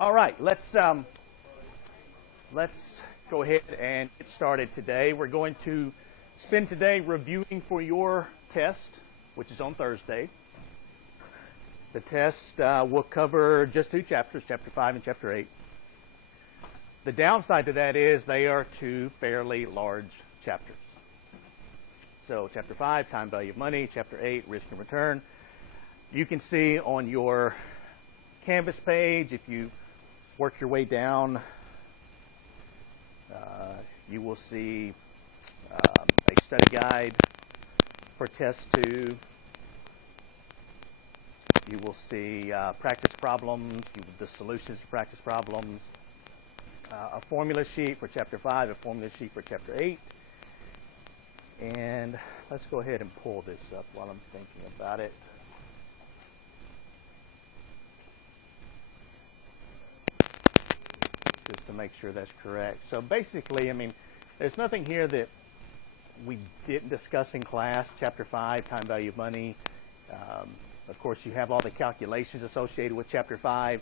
All right, let's go ahead and get started today. We're going to spend today reviewing for your test, which is on Thursday. The test will cover just two chapters, Chapter 5 and Chapter 8. The downside to that is they are two fairly large chapters. So Chapter 5, time value of money, Chapter 8, risk and return. You can see on your Canvas page, if you work your way down, you will see a study guide for Test 2. You will see practice problems, the solutions to practice problems, a formula sheet for Chapter 5, a formula sheet for Chapter 8. And let's go ahead and pull this up while I'm thinking about it. Just to make sure that's correct. So basically, there's nothing here that we didn't discuss in class. Chapter 5, time value of money. Of course, you have all the calculations associated with Chapter 5.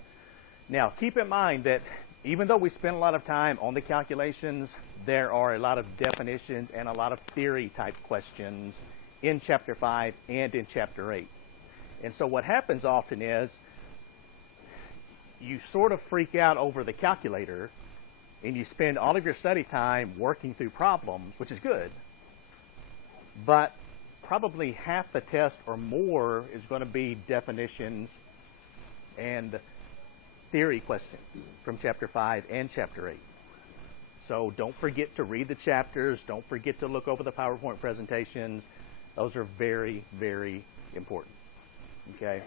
Now, keep in mind that even though we spend a lot of time on the calculations, there are a lot of definitions and a lot of theory-type questions in Chapter 5 and in Chapter 8. And so what happens often is you sort of freak out over the calculator, and you spend all of your study time working through problems, which is good, but probably half the test or more is going to be definitions and theory questions from Chapter 5 and Chapter 8. So don't forget to read the chapters. Don't forget to look over the PowerPoint presentations. Those are very, very important. Okay?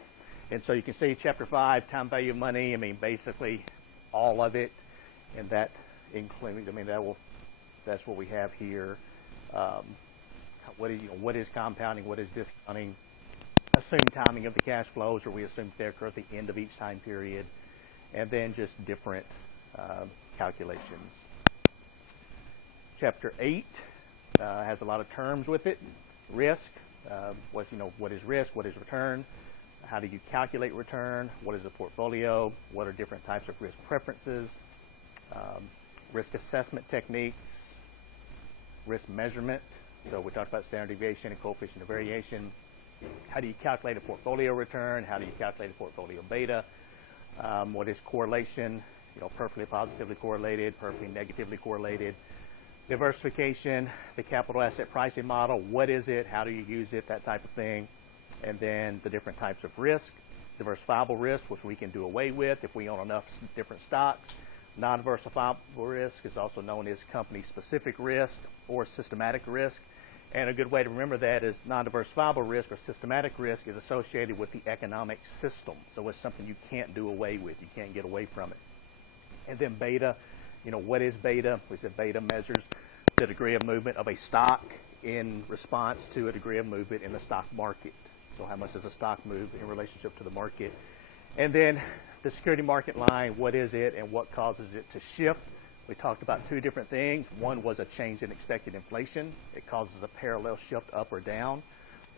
And so you can see Chapter 5, time value of money, basically all of it. And that includes, that's what we have here. What is compounding? What is discounting? Assume timing of the cash flows, or we assume they occur at the end of each time period. And then just different calculations. Chapter 8 has a lot of terms with it. Risk, what is risk? What is return? How do you calculate return? What is a portfolio? What are different types of risk preferences? Risk assessment techniques, risk measurement. So we talked about standard deviation and coefficient of variation. How do you calculate a portfolio return? How do you calculate a portfolio beta? What is correlation? Perfectly positively correlated, perfectly negatively correlated. Diversification, the capital asset pricing model. What is it? How do you use it? That type of thing. And then the different types of risk. Diversifiable risk, which we can do away with if we own enough different stocks. Non-diversifiable risk is also known as company-specific risk or systematic risk. And a good way to remember that is non-diversifiable risk or systematic risk is associated with the economic system. So it's something you can't do away with. You can't get away from it. And then beta, what is beta? We said beta measures the degree of movement of a stock in response to a degree of movement in the stock market. So how much does a stock move in relationship to the market? And then the security market line, what is it and what causes it to shift? We talked about two different things. One was a change in expected inflation. It causes a parallel shift up or down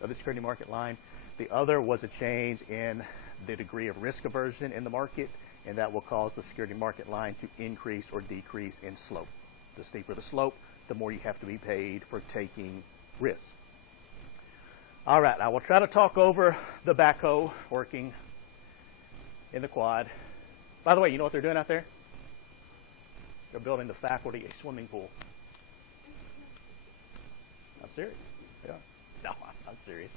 of the security market line. The other was a change in the degree of risk aversion in the market, and that will cause the security market line to increase or decrease in slope. The steeper the slope, the more you have to be paid for taking risk. All right, I will try to talk over the backhoe working in the quad. By the way, you know what they're doing out there? They're building the faculty a swimming pool. I'm serious. Yeah. No, I'm not serious.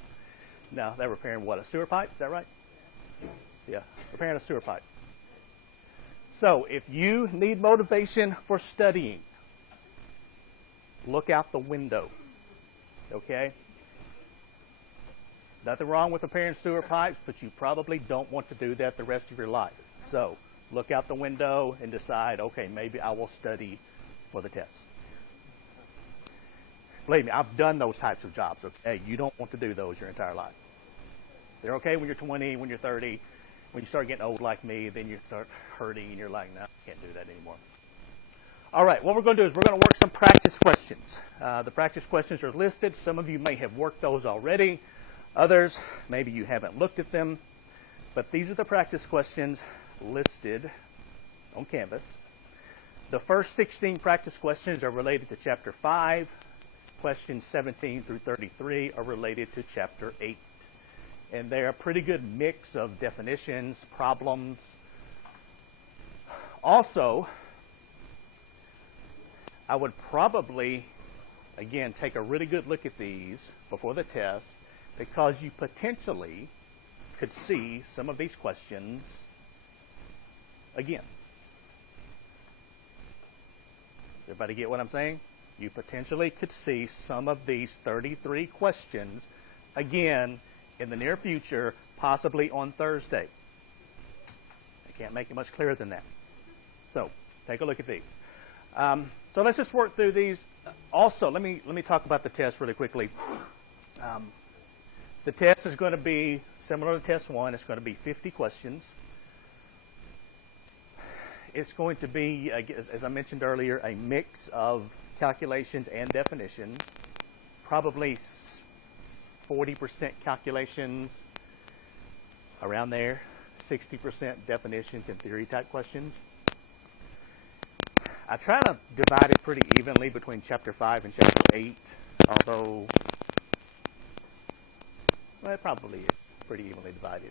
No, they're repairing what? A sewer pipe? Is that right? Yeah, repairing a sewer pipe. So if you need motivation for studying, look out the window. Okay? Nothing wrong with repairing sewer pipes, but you probably don't want to do that the rest of your life. So look out the window and decide, okay, maybe I will study for the test. Believe me, I've done those types of jobs, okay? You don't want to do those your entire life. They're okay when you're 20, when you're 30. When you start getting old like me, then you start hurting and you're like, no, I can't do that anymore. All right, what we're going to do is we're going to work some practice questions. The practice questions are listed. Some of you may have worked those already. Others, maybe you haven't looked at them. But these are the practice questions listed on Canvas. The first 16 practice questions are related to Chapter 5. Questions 17 through 33 are related to Chapter 8. And they're a pretty good mix of definitions, problems. Also, I would probably, again, take a really good look at these before the test, because you potentially could see some of these questions again. Everybody get what I'm saying? You potentially could see some of these 33 questions again in the near future, possibly on Thursday. I can't make it much clearer than that. So take a look at these. So let's just work through these. Also, let me talk about the test really quickly. The test is going to be similar to Test 1. It's going to be 50 questions. It's going to be, as I mentioned earlier, a mix of calculations and definitions. Probably 40% calculations, around there. 60% definitions and theory type questions. I try to divide it pretty evenly between Chapter 5 and Chapter 8, although, well, it probably is pretty evenly divided.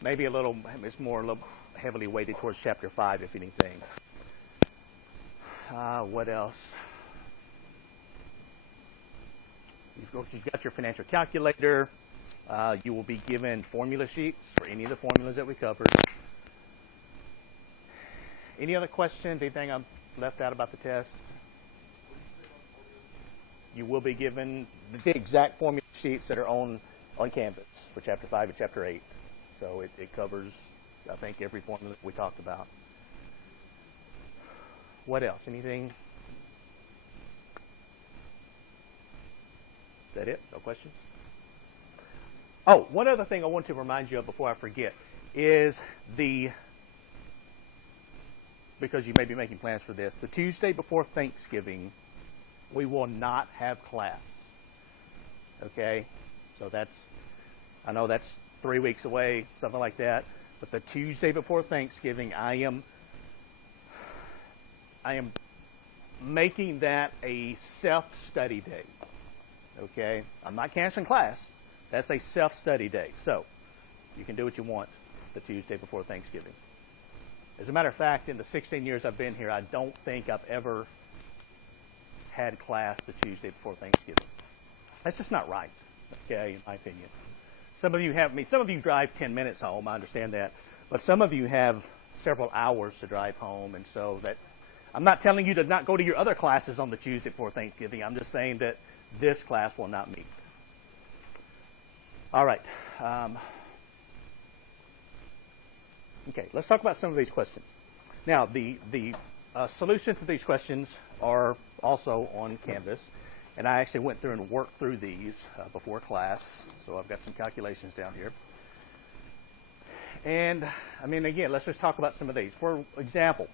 Maybe it's a little heavily weighted towards Chapter 5, if anything. What else? You've got your financial calculator. You will be given formula sheets for any of the formulas that we covered. Any other questions? Anything I've left out about the test? You will be given the exact formula sheets that are on Canvas for Chapter 5 and Chapter 8. So it covers, I think, every formula that we talked about. What else? Anything? Is that it? No questions? Oh, one other thing I want to remind you of before I forget is because you may be making plans for this, the Tuesday before Thanksgiving, we will not have class. Okay? So I know that's 3 weeks away, something like that. But the Tuesday before Thanksgiving, I am making that a self-study day. Okay? I'm not canceling class. That's a self-study day. So you can do what you want the Tuesday before Thanksgiving. As a matter of fact, in the 16 years I've been here, I don't think I've ever had class the Tuesday before Thanksgiving. That's just not right, okay, in my opinion. Some of you drive 10 minutes home, I understand that, but some of you have several hours to drive home, and so that I'm not telling you to not go to your other classes on the Tuesday before Thanksgiving. I'm just saying that this class will not meet. All right. Okay, let's talk about some of these questions. Now, the solutions to these questions are also on Canvas, and I actually went through and worked through these before class, so I've got some calculations down here. And, again, let's just talk about some of these. For example,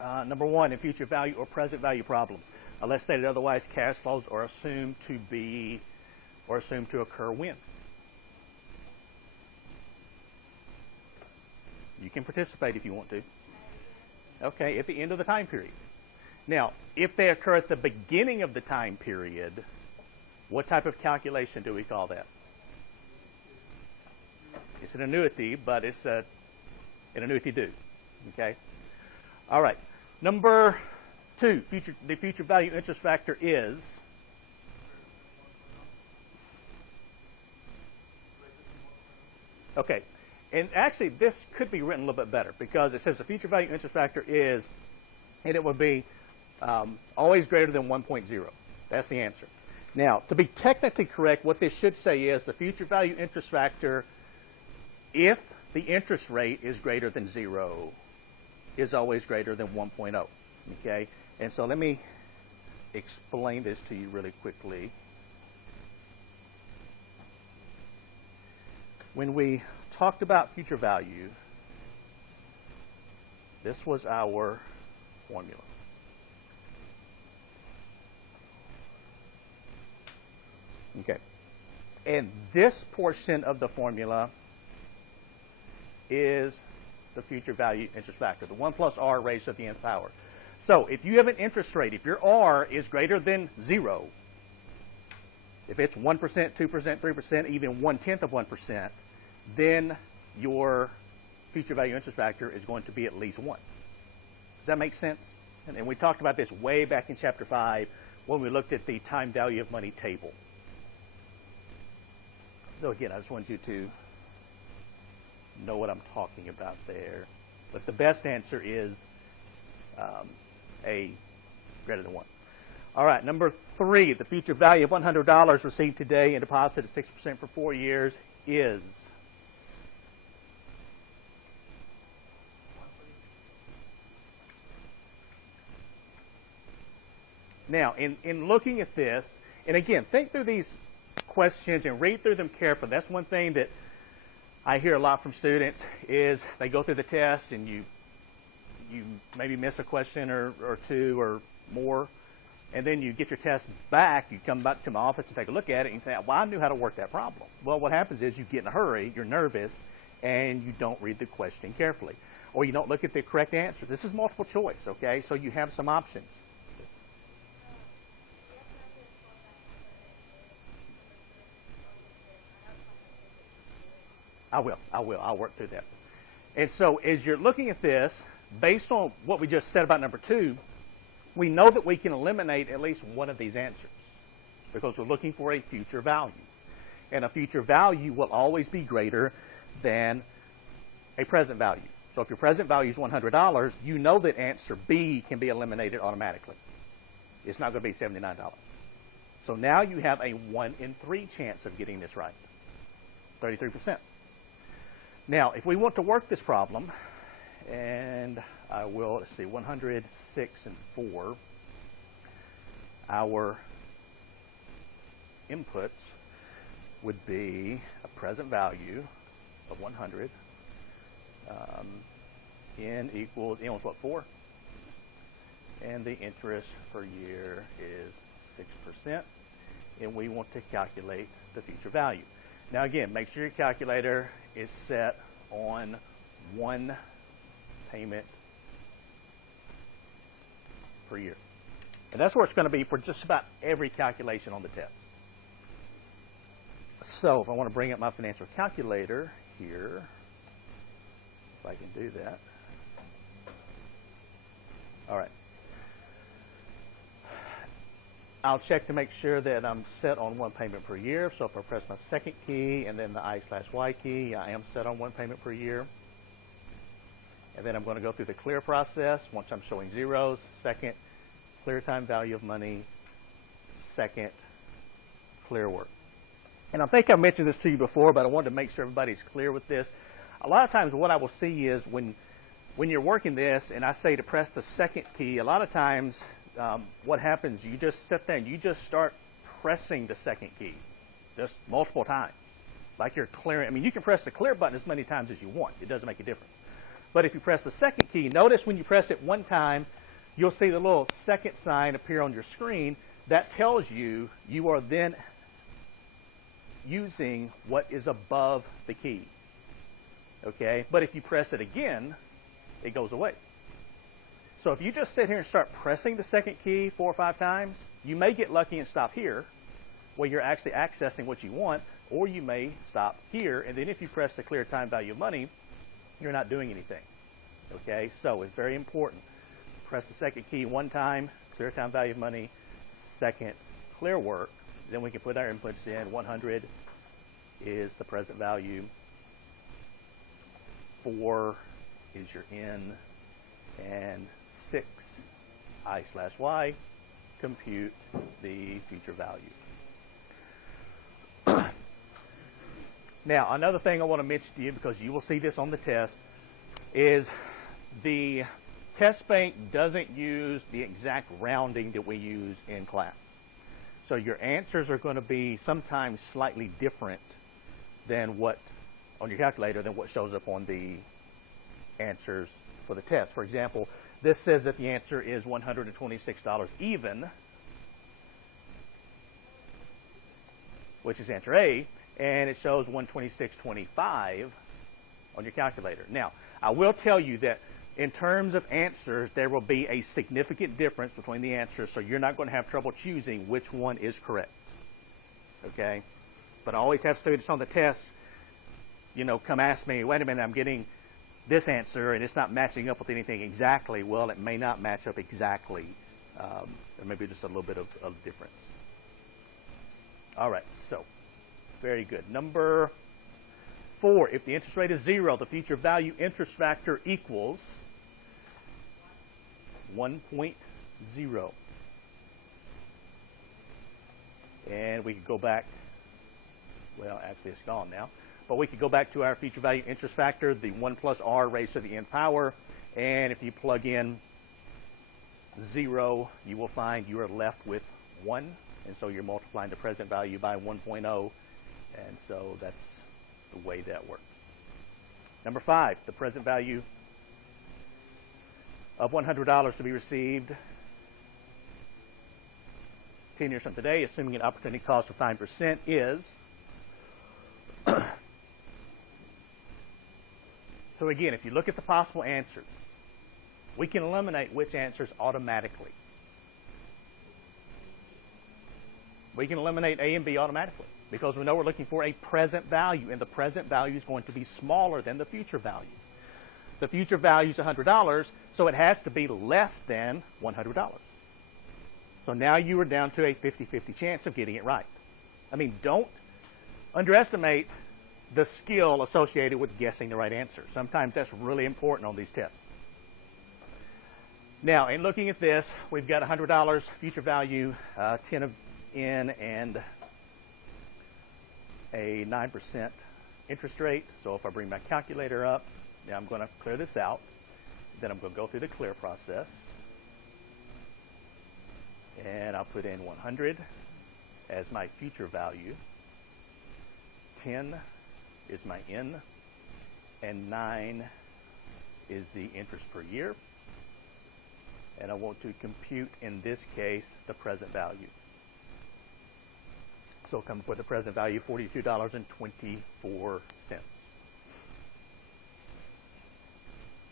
number 1, in future value or present value problems, unless stated otherwise, cash flows are assumed to occur when? You can participate if you want to. Okay, at the end of the time period. Now, if they occur at the beginning of the time period, what type of calculation do we call that? It's an annuity, but it's an annuity due. Okay? All right. Number 2, the future value interest factor is? Okay. And actually, this could be written a little bit better because it says the future value interest factor is, and it would be always greater than 1.0. That's the answer. Now, to be technically correct, what this should say is the future value interest factor, if the interest rate is greater than 0, is always greater than 1.0. Okay? And so let me explain this to you really quickly. When we talked about future value, this was our formula. Okay. And this portion of the formula is the future value interest factor, the 1 plus r raised to the nth power. So if you have an interest rate, if your r is greater than 0, if it's 1%, 2%, 3%, even 1/10 of 1%, then your future value interest factor is going to be at least 1. Does that make sense? And we talked about this way back in Chapter 5 when we looked at the time value of money table. So again, I just wanted you to know what I'm talking about there. But the best answer is A, greater than 1. All right, number 3, the future value of $100 received today and deposited at 6% for 4 years is... Now, in looking at this, and again, think through these questions and read through them carefully. That's one thing that I hear a lot from students is they go through the test and you maybe miss a question or two or more, and then you get your test back, you come back to my office and take a look at it, and you say, well, I knew how to work that problem. Well, what happens is you get in a hurry, you're nervous, and you don't read the question carefully. Or you don't look at the correct answers. This is multiple choice, okay? So you have some options. I will. I'll work through that. And so as you're looking at this, based on what we just said about number 2, we know that we can eliminate at least one of these answers because we're looking for a future value. And a future value will always be greater than a present value. So if your present value is $100, you know that answer B can be eliminated automatically. It's not going to be $79. So now you have a 1 in 3 chance of getting this right, 33%. Now, if we want to work this problem, and I will, let's see, 106 and 4, our inputs would be a present value of 100. N equals what, 4? And the interest per year is 6%. And we want to calculate the future value. Now again, make sure your calculator is set on 1 payment per year. And that's where it's going to be for just about every calculation on the test. So if I want to bring up my financial calculator here, if I can do that. All right. I'll check to make sure that I'm set on 1 payment per year. So if I press my second key and then the I/Y key, I am set on 1 payment per year. And then I'm going to go through the clear process. Once I'm showing zeros, second, clear time value of money, second, clear work. And I think I mentioned this to you before, but I wanted to make sure everybody's clear with this. A lot of times what I will see is when you're working this and I say to press the second key, a lot of times what happens, you just sit there and you just start pressing the second key just multiple times. Like you're clearing. I mean, you can press the clear button as many times as you want. It doesn't make a difference. But if you press the second key, notice when you press it 1 time, you'll see the little second sign appear on your screen. That tells you you are then using what is above the key. Okay? But if you press it again, it goes away. So if you just sit here and start pressing the second key 4 or 5 times, you may get lucky and stop here, where you're actually accessing what you want, or you may stop here, and then if you press the clear time value of money, you're not doing anything. Okay? So it's very important. Press the second key 1 time, clear time value of money, second, clear work. Then we can put our inputs in. 100 is the present value. 4 is your N, and 6, I/Y, compute the future value. Now, another thing I want to mention to you, because you will see this on the test, is the test bank doesn't use the exact rounding that we use in class. So your answers are going to be sometimes slightly different than what on your calculator than what shows up on the answers for the test. For example, this says that the answer is $126 even, which is answer A, and it shows $126.25 on your calculator. Now, I will tell you that in terms of answers, there will be a significant difference between the answers, so you're not going to have trouble choosing which one is correct. Okay? But I always have students on the test, come ask me, wait a minute, I'm getting this answer and it's not matching up with anything exactly. Well, it may not match up exactly. There may be just a little bit of difference. All right, so very good. Number 4, if the interest rate is 0, the future value interest factor equals 1.0. And we could go back, well, actually it's gone now, but we could go back to our future value interest factor, the 1 plus r raised to the n power, and if you plug in 0, you will find you are left with 1, and so you're multiplying the present value by 1.0, and so that's the way that works. Number 5, the present value of $100 to be received 10 years from today, assuming an opportunity cost of 5% is. So again, if you look at the possible answers, we can eliminate which answers automatically. We can eliminate A and B automatically because we know we're looking for a present value, and the present value is going to be smaller than the future value. The future value is $100, so it has to be less than $100. So now you are down to a 50-50 chance of getting it right. I mean, don't underestimate the skill associated with guessing the right answer. Sometimes that's really important on these tests. Now, in looking at this, we've got $100 future value, 10 of N, and a 9% interest rate. So if I bring my calculator up, now I'm going to clear this out. Then I'm going to go through the clear process. And I'll put in 100 as my future value. 10 is my N. And 9 is the interest per year. And I want to compute, in this case, the present value. So come for the present value, $42.24.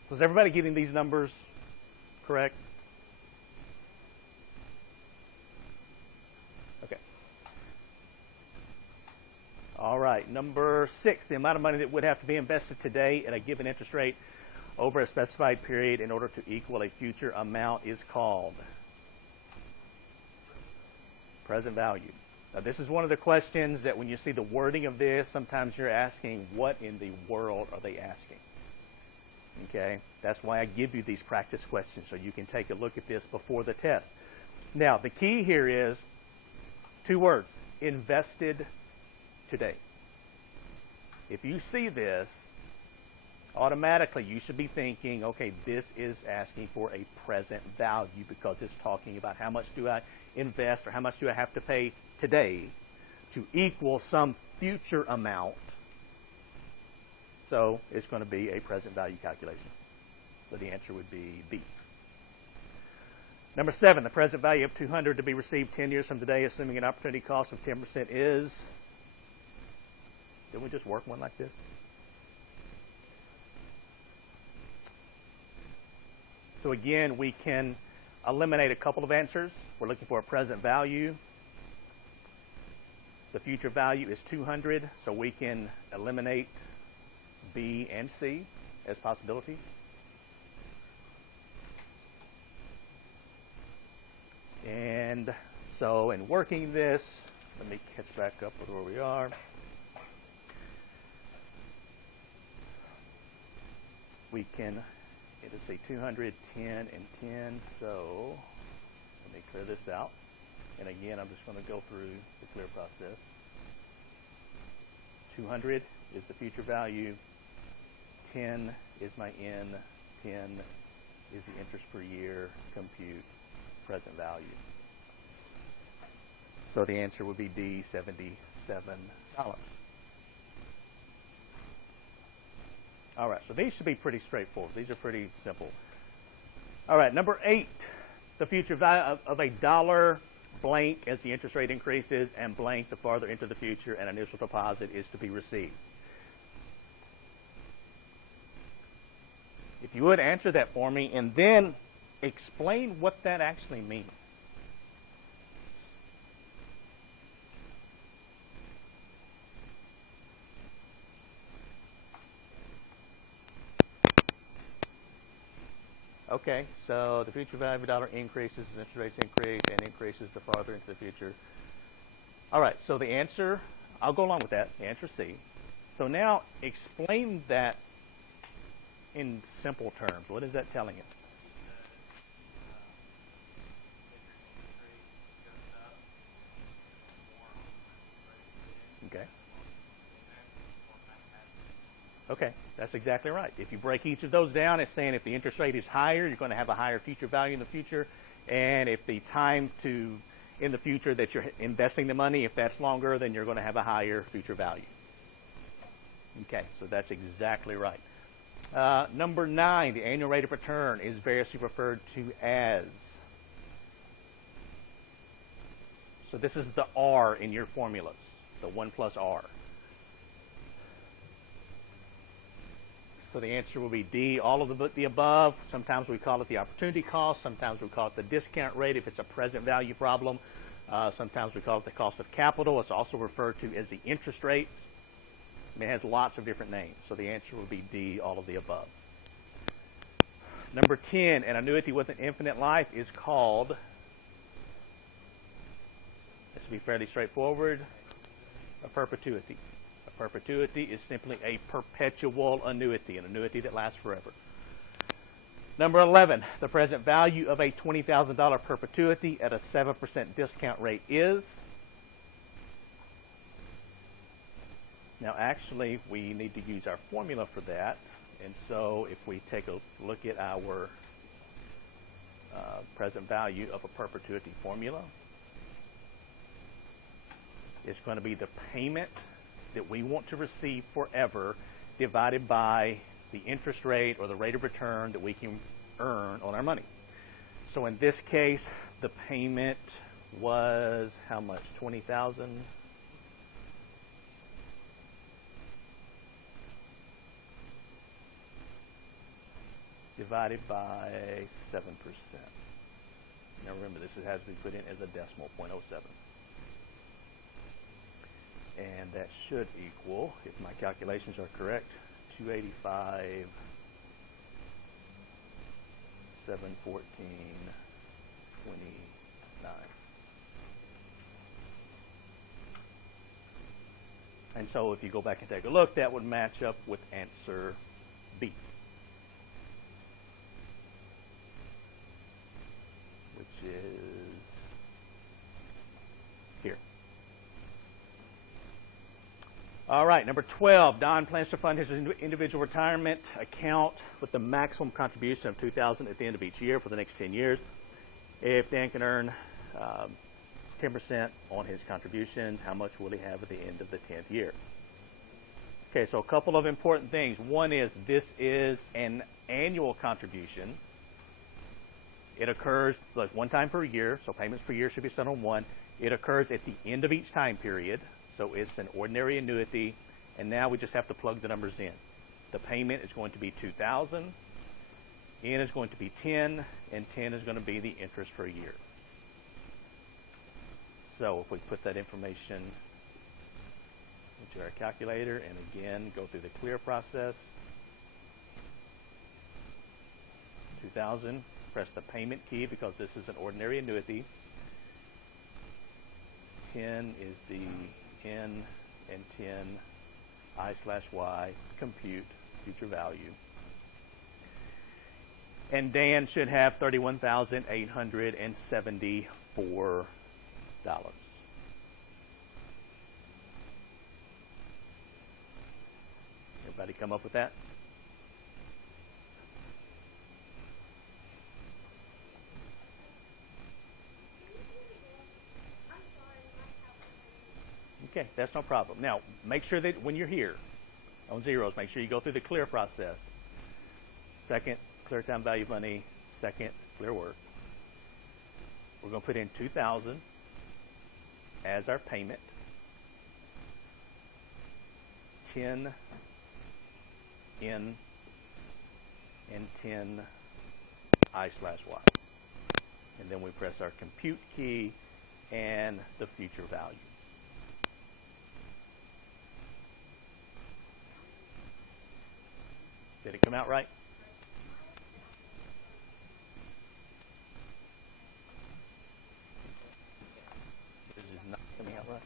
So is everybody getting these numbers correct? Okay. All right. Number 6, the amount of money that would have to be invested today at a given interest rate over a specified period in order to equal a future amount is called present value. Now, this is one of the questions that when you see the wording of this, sometimes you're asking, what in the world are they asking? Okay? That's why I give you these practice questions, so you can take a look at this before the test. Now, the key here is 2 words, invested today. If you see this, automatically you should be thinking, okay, this is asking for a present value because it's talking about how much do I invest or how much do I have to pay today to equal some future amount. So it's going to be a present value calculation. So the answer would be B. Number 7, the present value of $200 to be received 10 years from today, assuming an opportunity cost of 10% is. Didn't we just work one like this? So again, we can eliminate a couple of answers. We're looking for a present value. The future value is 200, so we can eliminate B and C as possibilities. And so in working this, let me catch back up with where we are. We can, let's see, 200, 10, and 10. So let me clear this out. And again, I'm just going to go through the clear process. 200 is the future value. 10 is my N. 10 is the interest per year. Compute present value. So the answer would be D, $77. All right, so these should be pretty straightforward. These are pretty simple. All right, number 8, the future value of a dollar blank as the interest rate increases and blank the farther into the future an initial deposit is to be received. If you would answer that for me and then explain what that actually means. Okay, so the future value of a dollar increases as interest rates increase and increases the farther into the future. All right, so the answer, I'll go along with that. The answer is C. So now explain that in simple terms. What is that telling us? Okay. Okay, that's exactly right. If you break each of those down, it's saying if the interest rate is higher, you're going to have a higher future value in the future. And if the time to in the future that you're investing the money, if that's longer, then you're going to have a higher future value. Okay, so that's exactly right. Number 9, the annual rate of return is variously referred to as. So this is the R in your formulas, the 1 plus R. So the answer will be D, all of the above. Sometimes we call it the opportunity cost. Sometimes we call it the discount rate if it's a present value problem. Sometimes we call it the cost of capital. It's also referred to as the interest rate. I mean, it has lots of different names. So the answer will be D, all of the above. Number 10, an annuity with an infinite life is called, this will be fairly straightforward, a perpetuity. A perpetuity is simply a perpetual annuity, an annuity that lasts forever. Number 11, the present value of a $20,000 perpetuity at a 7% discount rate is. Now, actually, we need to use our formula for that. And so if we take a look at our present value of a perpetuity formula, it's going to be the payment that we want to receive forever divided by the interest rate or the rate of return that we can earn on our money. So in this case, the payment was how much? $20,000. Divided by 7%. Now remember, this has to be put in as a decimal, 0.07. And that should equal, if my calculations are correct, 285, 714, 29. And so if you go back and take a look, that would match up with answer B, which is here. All right, number 12, Don plans to fund his individual retirement account with the maximum contribution of $2,000 at the end of each year for the next 10 years. If Dan can earn 10% on his contribution, how much will he have at the end of the 10th year? Okay, so a couple of important things. One is this is an annual contribution. It occurs like one time per year, so payments per year should be set on one. It occurs at the end of each time period. So it's an ordinary annuity, and now we just have to plug the numbers in. The payment is going to be $2,000, N is going to be 10, and 10 is going to be the interest for a year. So if we put that information into our calculator, and again, go through the clear process, 2,000, press the payment key because this is an ordinary annuity. 10 is the N and 10 I/Y compute future value. And Dan should have $31,874. Everybody come up with that? Okay, that's no problem. Now, make sure that when you're here on zeros, make sure you go through the clear process. Second, clear time value of money. Second, clear work. We're going to put in $2,000 as our payment. 10 in and 10 I/Y. And then we press our compute key and the future value. Did it come out right? This is not coming out right.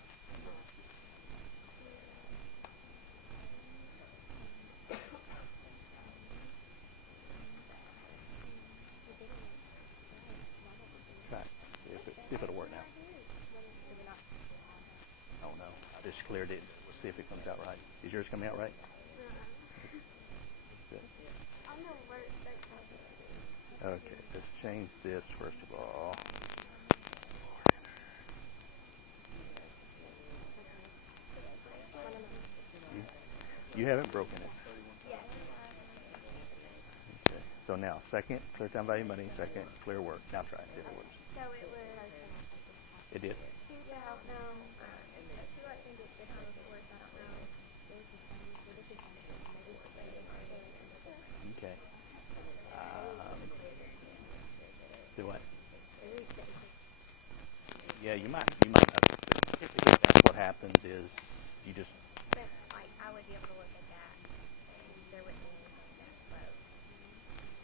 Try it. See if it'll work now. Oh no, I just cleared it. We'll see if it comes out right. Is yours coming out right? Good. Okay, let's change this first of all. You haven't broken it. Okay, so now second, clear time value money, second, clear work. Now try it, see if it works. So it was. It did? Yeah, no. I think it's different before, so I don't know. Okay. Do what? Yeah, you might not. Typically, that's what happens is you just. But like, I would be able to look at that, and there wouldn't be anything that close.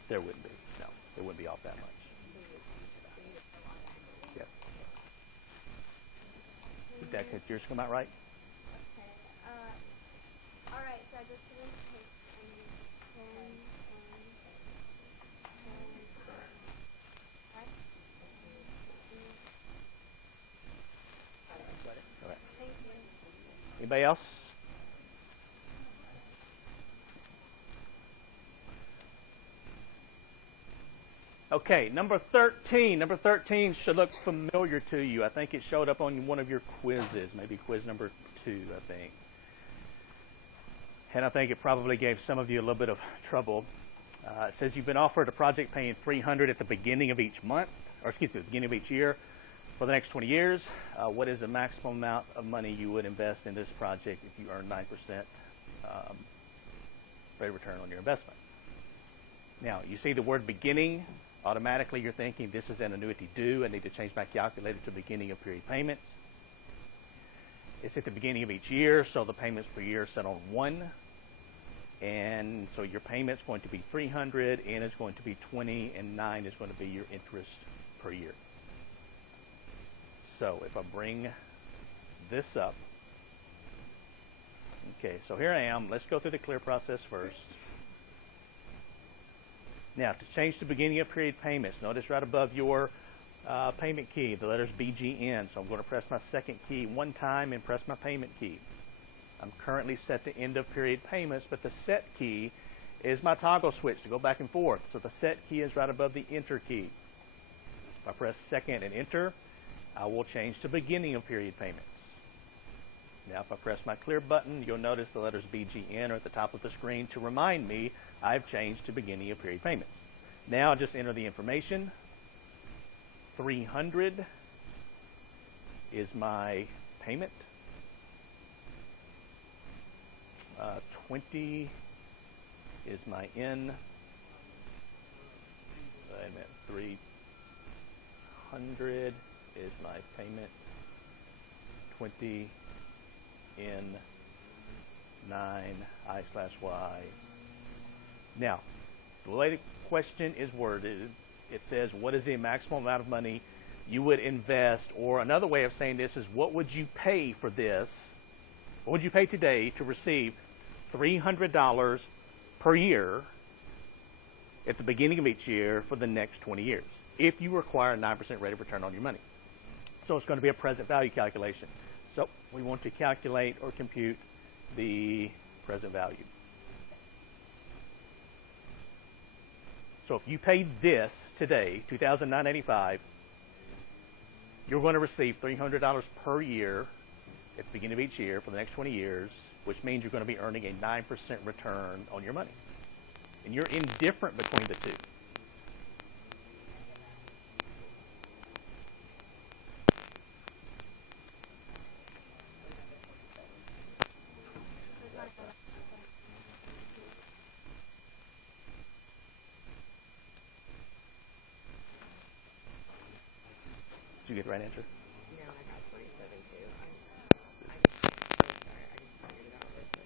There wouldn't be. No, it wouldn't be off that much. Yep. Did that get yours come out right? Okay. All right. So I just did take 10 and 10. Right? All right. Thank you. Anybody else? Okay, number 13. Number 13 should look familiar to you. I think it showed up on one of your quizzes, maybe quiz number 2, I think. And I think it probably gave some of you a little bit of trouble. It says you've been offered a project paying $300 at the beginning of each month, or excuse me, the beginning of each year for the next 20 years. What is the maximum amount of money you would invest in this project if you earn 9% rate of return on your investment? Now, you see the word beginning. Automatically, you're thinking this is an annuity due. I need to change my calculator to beginning of period payments. It's at the beginning of each year, so the payments per year are set on 1. And so your payment's going to be $300, and it's going to be $20, and $9 is going to be your interest per year. So if I bring this up, okay, so here I am. Let's go through the clear process first. Now, to change the beginning of period payments, notice right above your payment key, the letters BGN. So I'm going to press my second key one time and press my payment key. I'm currently set to end of period payments, but the set key is my toggle switch to go back and forth. So the set key is right above the enter key. If I press second and enter, I will change to beginning of period payments. Now, if I press my clear button, you'll notice the letters BGN are at the top of the screen to remind me I've changed to beginning of period payments. Now, I'll just enter the information. 300 is my payment. 20 is my in. Wait a minute. 300 is my payment. 20 in 9 I/Y. Now, the way the question is worded, it says, what is the maximum amount of money you would invest? Or another way of saying this is, what would you pay for this? What would you pay today to receive $300 per year at the beginning of each year for the next 20 years if you require a 9% rate of return on your money? So it's going to be a present value calculation. So we want to calculate or compute the present value. So if you paid this today, $2,985, you're going to receive $300 per year at the beginning of each year for the next 20 years, which means you're going to be earning a 9% return on your money. And you're indifferent between the two. Did you get the right answer? No, I got 27 too. I just figured it out real quick.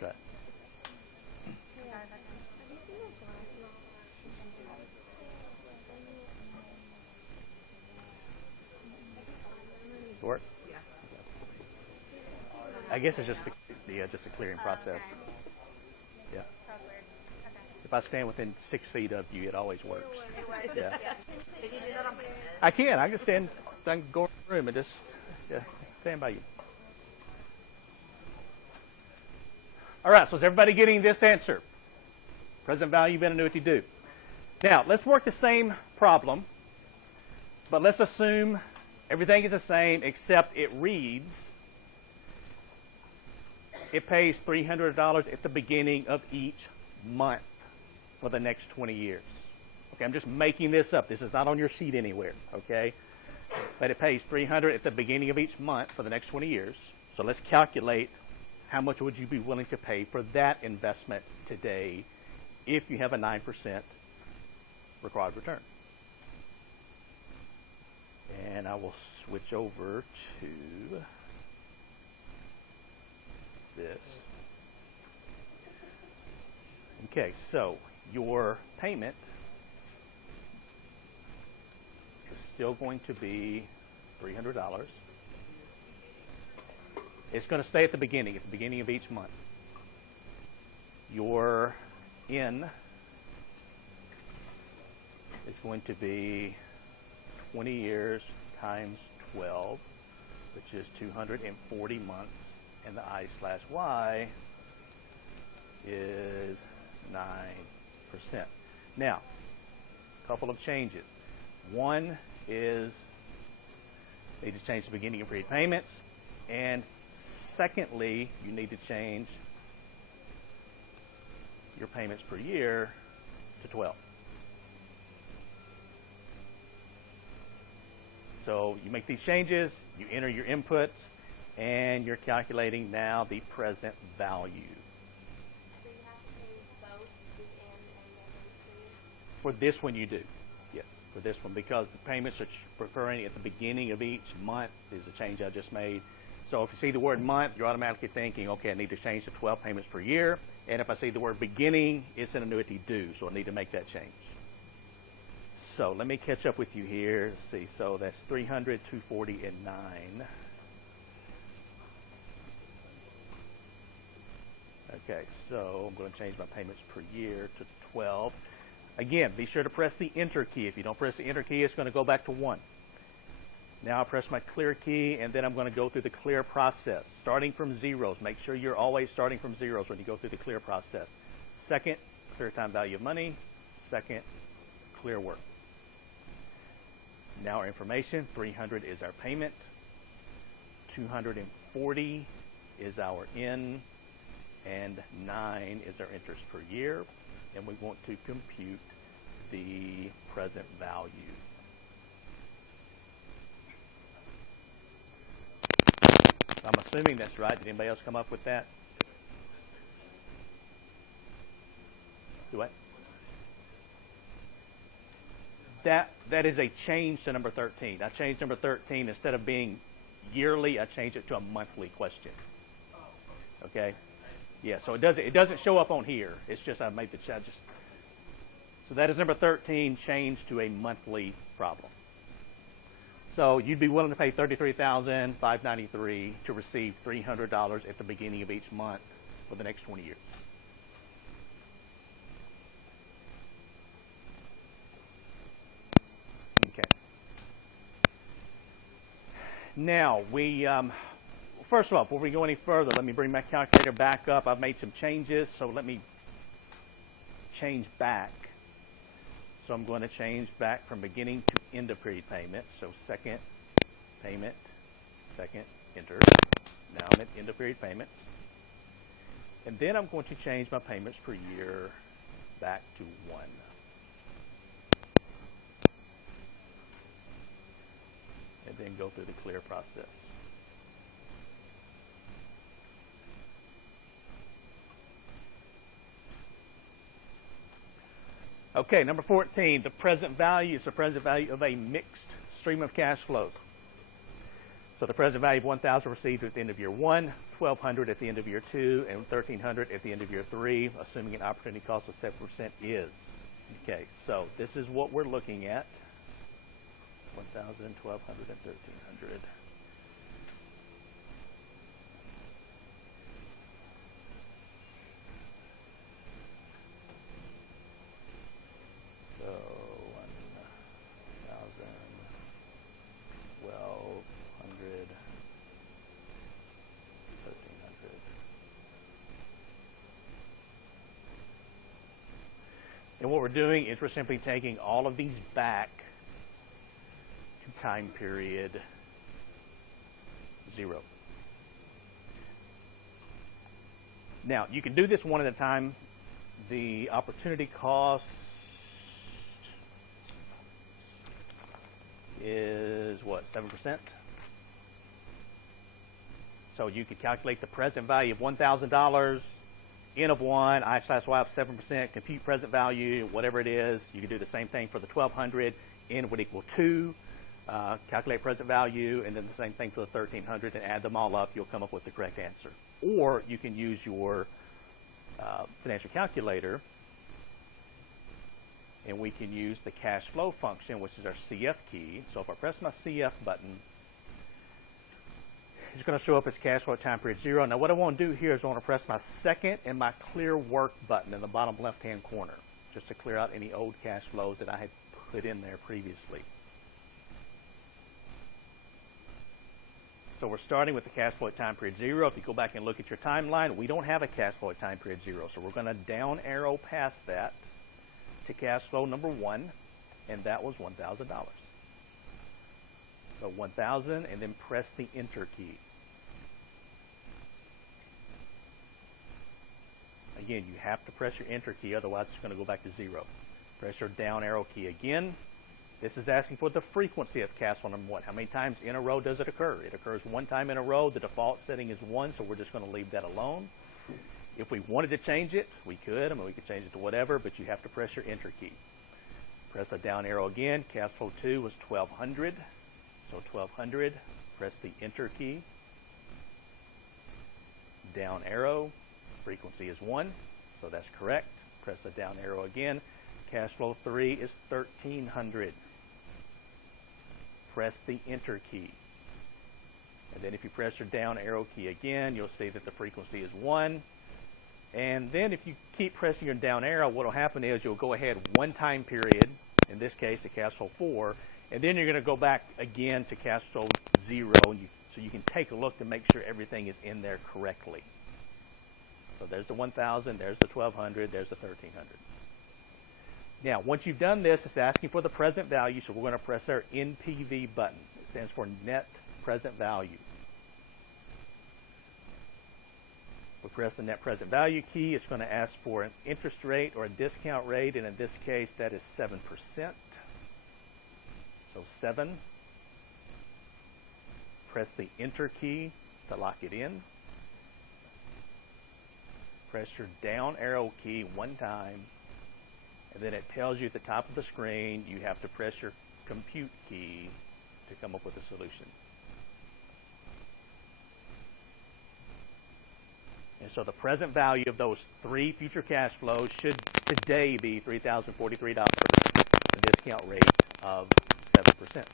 Try it. Work? Yeah. I guess it's just just a clearing process. Yeah. If I stand within 6 feet of you, it always works. Yeah. Did you do that on purpose? I can. I can stand. I can go in the room and just stand by you. All right. So is everybody getting this answer? Present value of an annuity due. Now let's work the same problem, but let's assume everything is the same except it reads. It pays $300 at the beginning of each month for the next 20 years. Okay, I'm just making this up. This is not on your sheet anywhere, okay? But it pays $300 at the beginning of each month for the next 20 years. So let's calculate how much would you be willing to pay for that investment today if you have a 9% required return. And I will switch over to this. Okay, so your payment is still going to be $300. It's going to stay at the beginning of each month. Your in is going to be 20 years times 12, which is 240 months, and the I/Y is 9%. Now, a couple of changes. One is you need to change the beginning of prepayments, and secondly, you need to change your payments per year to 12. So you make these changes, you enter your inputs, and you're calculating now the present value. So you have to pay both the in and the base. For this one you do. Yes, for this one, because the payments are occurring at the beginning of each month is the change I just made. So if you see the word month, you're automatically thinking, okay, I need to change to 12 payments per year. And if I see the word beginning, it's an annuity due, so I need to make that change. So let me catch up with you here. Let's see, so that's 300, 240, and 9. Okay, so I'm going to change my payments per year to 12. Again, be sure to press the Enter key. If you don't press the Enter key, it's going to go back to 1. Now I press my Clear key, and then I'm going to go through the Clear process, starting from zeros. Make sure you're always starting from zeros when you go through the Clear process. Second, clear time value of money. Second, clear work. Now our information, 300 is our payment. 240 is our in, and 9 is our interest per year. And we want to compute the present value. I'm assuming that's right. Did anybody else come up with that? Do what? That is a change to number 13. I changed number 13. Instead of being yearly, I changed it to a monthly question. Okay? Yeah, so it doesn't show up on here. It's just I made the change. So that is number 13 changed to a monthly problem. So you'd be willing to pay $33,593 to receive $300 at the beginning of each month for the next 20 years. Okay. Now first of all, before we go any further, let me bring my calculator back up. I've made some changes, so let me change back. So I'm going to change back from beginning to end of period payment. So second payment, second enter. Now I'm at end of period payment. And then I'm going to change my payments per year back to 1. then go through the clear process. Okay, number 14, the present value is the present value of a mixed stream of cash flows. So the present value of 1,000 received at the end of year 1, 1,200 at the end of year 2, and 1,300 at the end of year 3, assuming an opportunity cost of 7% is. Okay, so this is what we're looking at. 1,000, 1,200, and 1,300. So 1,000, 1,200, 1,300. And what we're doing is we're simply taking all of these back to time period 0. Now, you can do this one at a time. The opportunity cost is what, 7%? So you could calculate the present value of $1,000, N of 1, I/Y of 7%, compute present value, whatever it is. You can do the same thing for the 1,200, N would equal 2, calculate present value, and then the same thing for the 1,300, and add them all up, you'll come up with the correct answer. Or you can use your financial calculator, and we can use the cash flow function, which is our CF key. So if I press my CF button, it's going to show up as cash flow at time period 0. Now what I want to do here is I want to press my second and my clear work button in the bottom left-hand corner, just to clear out any old cash flows that I had put in there previously. So we're starting with the cash flow at time period 0. If you go back and look at your timeline, we don't have a cash flow at time period 0. So we're going to down arrow past that to cash flow number 1, and that was $1,000. So 1,000, and then press the enter key. Again, you have to press your enter key, otherwise it's going to go back to 0. Press your down arrow key again. This is asking for the frequency of cash flow number 1. How many times in a row does it occur? It occurs one time in a row. The default setting is 1, so we're just going to leave that alone. If we wanted to change it, we could. I mean, we could change it to whatever, but you have to press your enter key. Press the down arrow again. Cash flow 2 was 1,200. So 1,200, press the enter key. Down arrow, frequency is 1, so that's correct. Press the down arrow again. Cash flow 3 is 1,300. Press the enter key. And then if you press your down arrow key again, you'll see that the frequency is 1. And then if you keep pressing your down arrow, what will happen is you'll go ahead one time period, in this case the cash flow 4, and then you're going to go back again to cash flow 0, so you can take a look to make sure everything is in there correctly. So there's the 1,000, there's the 1,200, there's the 1,300. Now, once you've done this, it's asking for the present value, so we're going to press our NPV button. It stands for net present value. We press the net present value key. It's going to ask for an interest rate or a discount rate, and in this case, that is 7%. So 7. Press the enter key to lock it in. Press your down arrow key one time, and then it tells you at the top of the screen you have to press your compute key to come up with a solution. And so the present value of those 3 future cash flows should today be $3,043, a discount rate of 7%.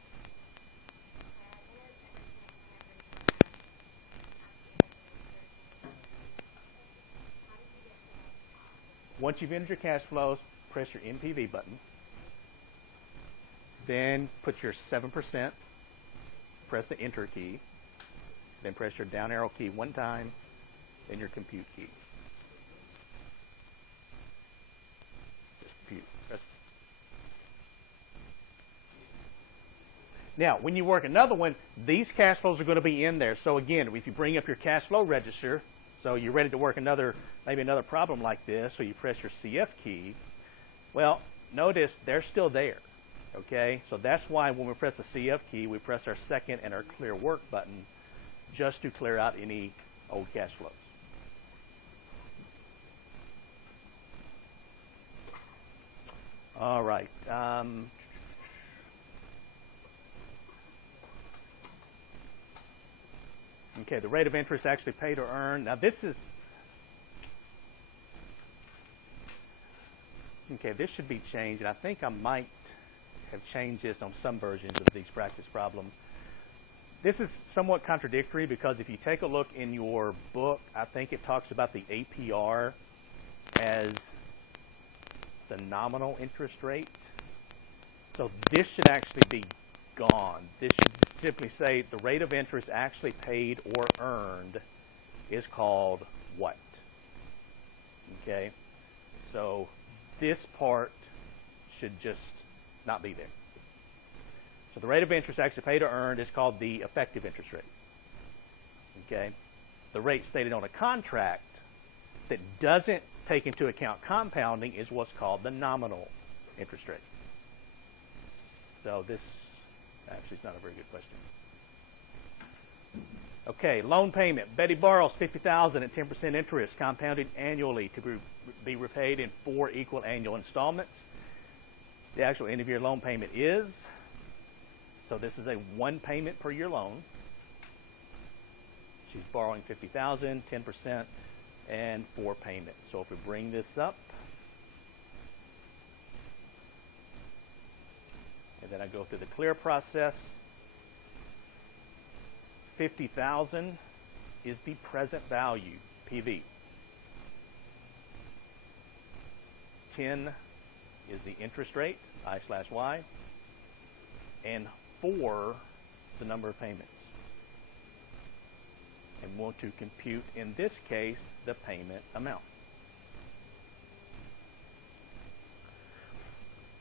Once you've entered your cash flows, press your NPV button. Then put your 7%, press the enter key, then press your down arrow key one time, then your compute key. Just compute. Now, when you work another one, these cash flows are going to be in there. So again, if you bring up your cash flow register, so you're ready to work maybe another problem like this, so you press your CF key. Well, notice they're still there. Okay, so that's why when we press the CF key, we press our second and our clear work button just to clear out any old cash flows. All right. Okay, the rate of interest actually paid or earned. Now this is, okay, this should be changed, and I think I might have changed this on some versions of these practice problems. This is somewhat contradictory because if you take a look in your book, I think it talks about the APR as the nominal interest rate. So this should actually be gone. This should simply say the rate of interest actually paid or earned is called what? Okay, so this part should just not be there. So the rate of interest actually paid or earned is called the effective interest rate. Okay, the rate stated on a contract that doesn't take into account compounding is what's called the nominal interest rate. So this actually is not a very good question. Okay, loan payment. Betty borrows $50,000 at 10% interest, compounded annually to be repaid in 4 equal annual installments. The actual end of year loan payment is, so this is a 1 payment per year loan. She's borrowing $50,000, 10%, and 4 payments. So if we bring this up, and then I go through the clear process, 50,000 is the present value, PV. 10 is the interest rate, I/Y, and 4 the number of payments. And want to compute, in this case, the payment amount.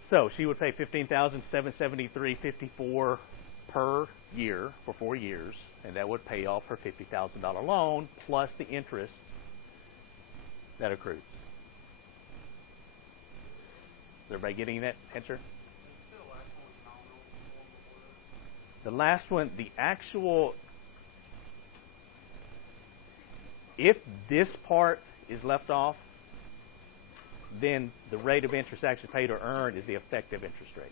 So she would pay $15,773.54 per year for 4 years, and that would pay off her $50,000 loan plus the interest that accrues. Is everybody getting that answer? The last one, the actual, if this part is left off, then the rate of interest actually paid or earned is the effective interest rate.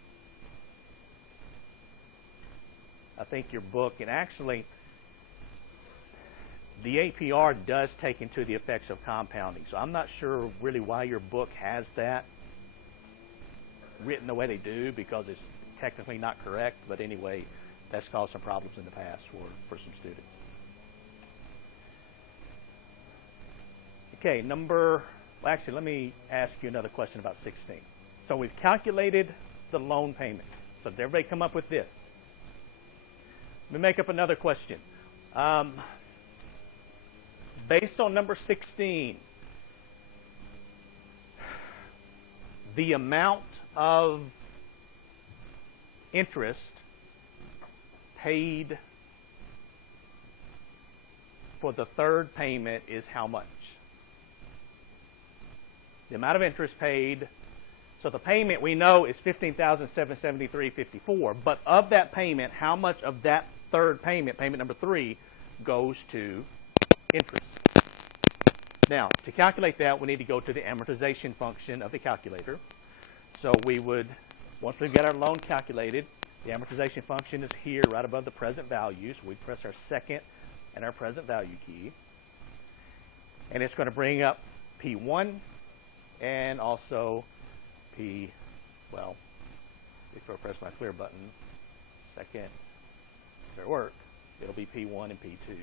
I think your book, and actually the APR does take into the effects of compounding. So I'm not sure really why your book has that written the way they do, because it's technically not correct. But anyway, that's caused some problems in the past for some students. Okay, well, actually, let me ask you another question about 16. So we've calculated the loan payment. So did everybody come up with this? Let me make up another question. Based on number 16, the amount of interest paid for the third payment is how much? The amount of interest paid, so the payment we know is $15,773.54, but of that payment, how much of that third payment, payment number 3, goes to interest? Now, to calculate that, we need to go to the amortization function of the calculator. So we would, once we've got our loan calculated, the amortization function is here right above the present value. So we press our second and our present value key. And it's going to bring up P1 and also if I press my clear button, second, clear work, it'll be P1 and P2.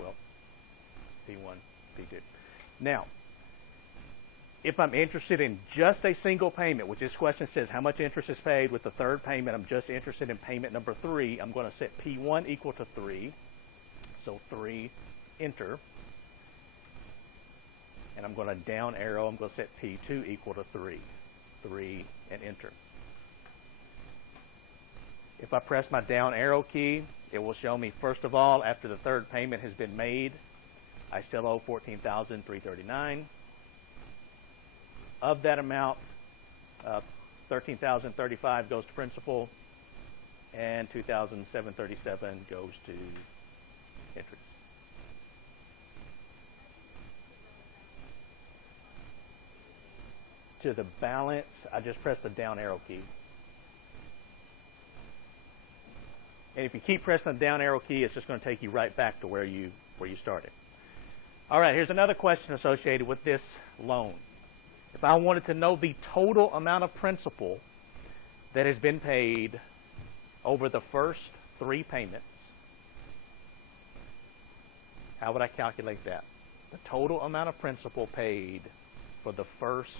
Well, P1, P2. Now, if I'm interested in just a single payment, which this question says how much interest is paid with the third payment, I'm just interested in payment number 3, I'm going to set P1 equal to 3. So 3, enter. And I'm going to down arrow, I'm going to set P2 equal to 3. 3, and enter. If I press my down arrow key, it will show me, first of all, after the third payment has been made, I still owe $14,339. Of that amount, $13,035 goes to principal, and $2,737 goes to interest. To the balance, I just press the down arrow key. And if you keep pressing the down arrow key, it's just going to take you right back to where you started. All right, here's another question associated with this loan. If I wanted to know the total amount of principal that has been paid over the first 3 payments, how would I calculate that? The total amount of principal paid for the first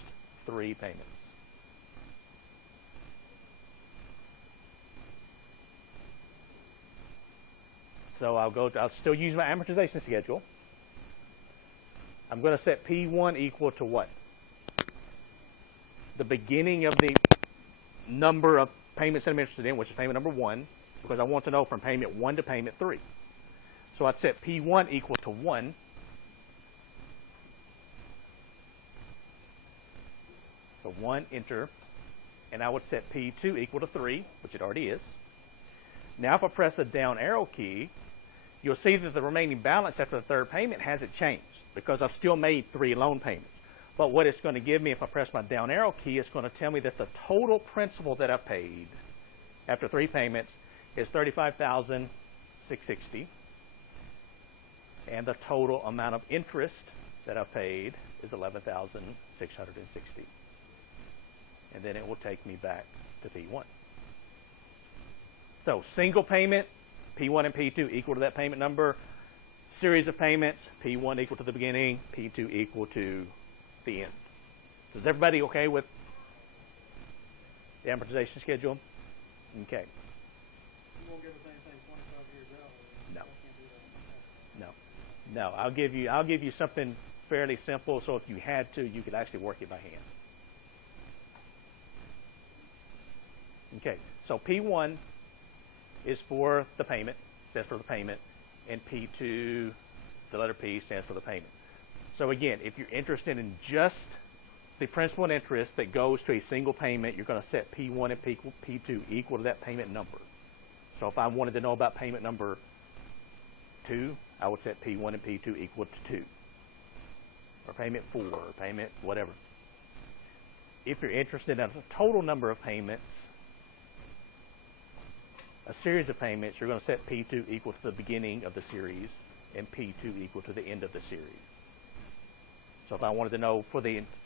3 payments. So I'll still use my amortization schedule. I'm going to set P1 equal to what? The beginning of the number of payments that I'm interested in, which is payment number 1, because I want to know from payment 1 to payment 3. So I'd set P1 equal to 1. So 1, enter. And I would set P2 equal to 3, which it already is. Now if I press the down arrow key, you'll see that the remaining balance after the 3rd payment hasn't changed because I've still made 3 loan payments. But what it's going to give me if I press my down arrow key, it's going to tell me that the total principal that I paid after 3 payments is $35,660. And the total amount of interest that I paid is $11,660. And then it will take me back to P1. So single payment, P1 and P2 equal to that payment number. Series of payments, P1 equal to the beginning, P2 equal to the end. Is everybody okay with the amortization schedule? Okay. You won't give us anything 25 years out. No. I can't do that. No. I'll give you something fairly simple, so if you had to, you could actually work it by hand. Okay, so P1 is for the payment, stands for the payment, and P2, the letter P, stands for the payment. So again, if you're interested in just the principal and interest that goes to a single payment, you're going to set P1 and P2 equal to that payment number. So if I wanted to know about payment number 2, I would set P1 and P2 equal to 2. Or payment 4, or payment whatever. If you're interested in a total number of payments, a series of payments, you're going to set P2 equal to the beginning of the series and P2 equal to the end of the series. So if I wanted to know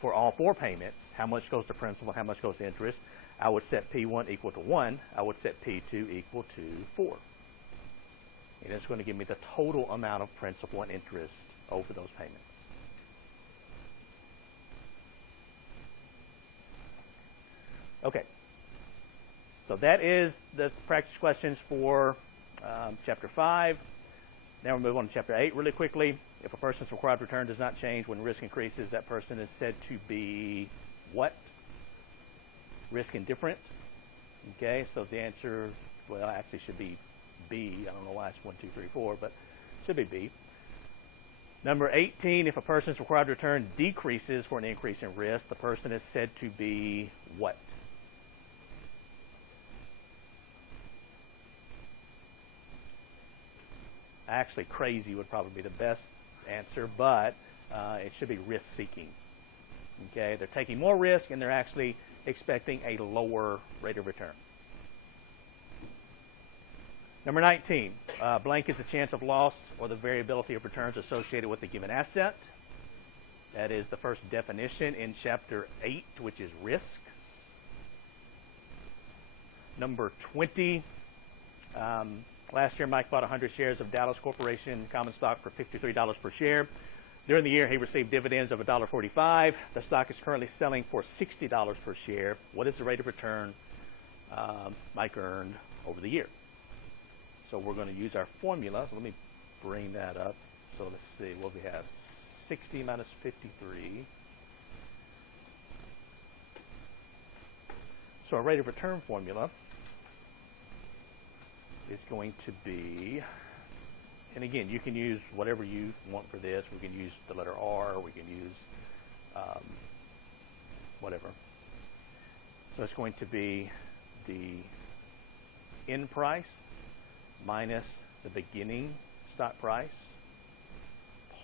for all 4 payments, how much goes to principal, how much goes to interest, I would set P1 equal to 1. I would set P2 equal to 4. And it's going to give me the total amount of principal and interest over those payments. Okay. So that is the practice questions for Chapter 5. Now we'll move on to Chapter 8 really quickly. If a person's required return does not change when risk increases, that person is said to be what? Risk indifferent. Okay, so the answer, well, actually should be B. I don't know why it's 1, 2, 3, 4, but it should be B. Number 18, if a person's required return decreases for an increase in risk, the person is said to be what? Actually, crazy would probably be the best answer, but it should be risk-seeking. Okay, they're taking more risk, and they're actually expecting a lower rate of return. Number 19, blank is the chance of loss or the variability of returns associated with a given asset. That is the first definition in Chapter 8, which is risk. Number 20, last year Mike bought 100 shares of Dallas Corporation common stock for $53 per share. During the year, he received dividends of $1.45. The stock is currently selling for $60 per share. What is the rate of return Mike earned over the year? So we're going to use our formula. So let me bring that up. So let's see what we have. 60 minus 53. So our rate of return formula is going to be, and again, you can use whatever you want for this. We can use the letter R. We can use whatever. So it's going to be the end price minus the beginning stock price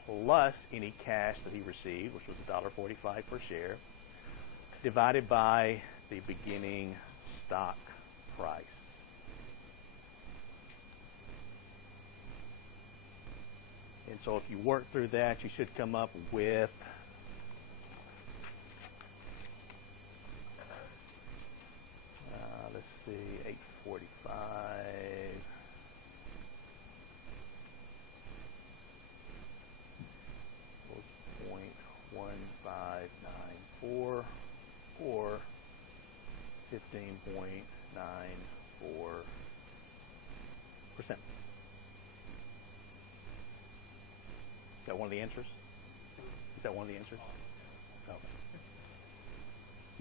plus any cash that he received, which was $1.45 per share, divided by the beginning stock price. And so if you work through that, you should come up with let's see, 845. .1594 or 15.94%. Is that one of the answers? Is that one of the answers?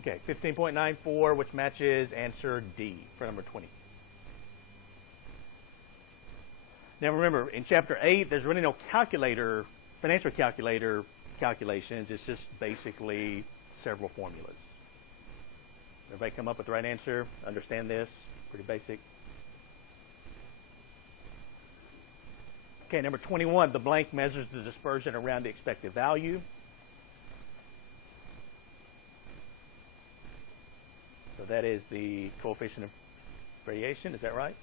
Okay, 15.94, which matches answer D for number 20. Now remember, in Chapter 8, there's really no calculator, financial calculator calculations. It's just basically several formulas. Everybody come up with the right answer? Understand this? Pretty basic. Okay, number 21, the blank measures the dispersion around the expected value. So that is the coefficient of variation, is that right?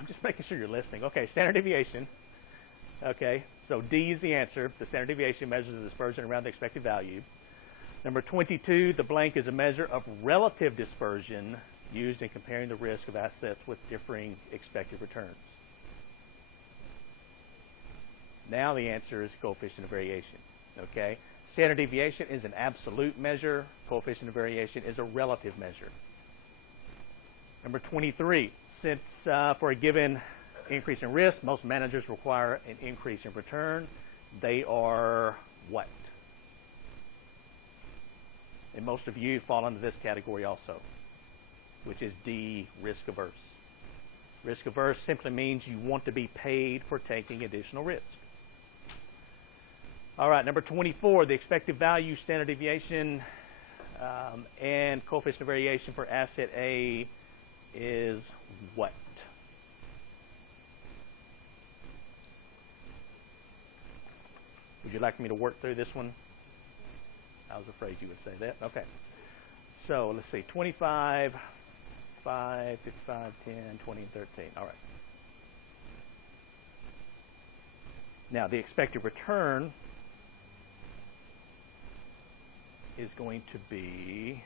I'm just making sure you're listening. Okay, standard deviation. Okay, so D is the answer. The standard deviation measures the dispersion around the expected value. Number 22, the blank is a measure of relative dispersion used in comparing the risk of assets with differing expected returns. Now the answer is coefficient of variation. Okay, standard deviation is an absolute measure. Coefficient of variation is a relative measure. Number 23, since for a given increase in risk, most managers require an increase in return, they are what? And most of you fall into this category also, which is D, risk averse. Risk averse simply means you want to be paid for taking additional risk. All right, number 24, the expected value, standard deviation, and coefficient of variation for asset A is what? Would you like me to work through this one? I was afraid you would say that. Okay. So let's see, 25, 5, 55, 10, 20, and 13. All right. Now, the expected return is going to be,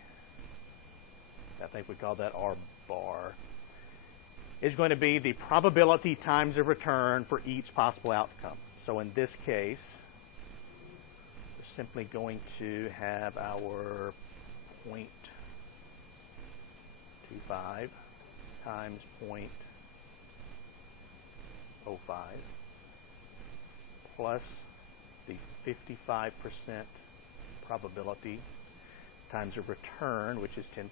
I think we call that R bar, is going to be the probability times the return for each possible outcome. So in this case, we're simply going to have our 0.25 times 0.05 plus the 55% probability times a return, which is 10%,